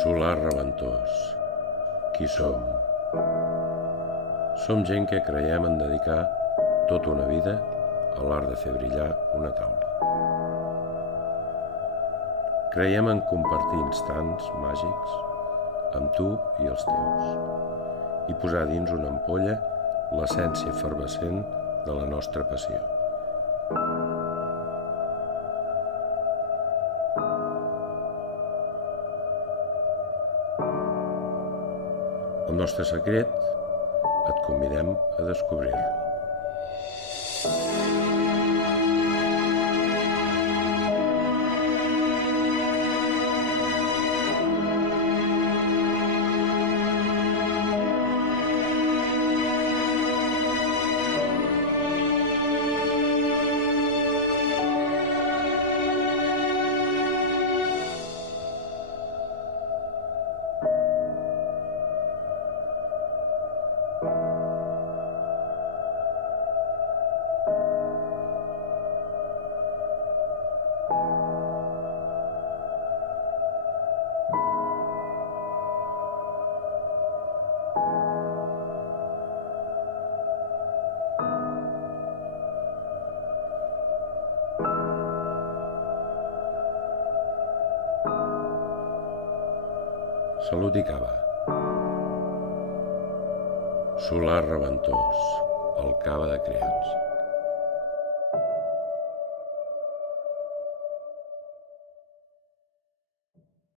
Solar reventós. Qui som? Som gent que creiem en dedicar tota una vida a l'art de fer brillar una taula. Creiem en compartir instants màgics amb tu i els teus i posar dins una ampolla l'essència efervescent de la nostra passió. El nostre secret et convidem a descobrir-lo. Salut i cava. Solar reventós, el cava de Creans.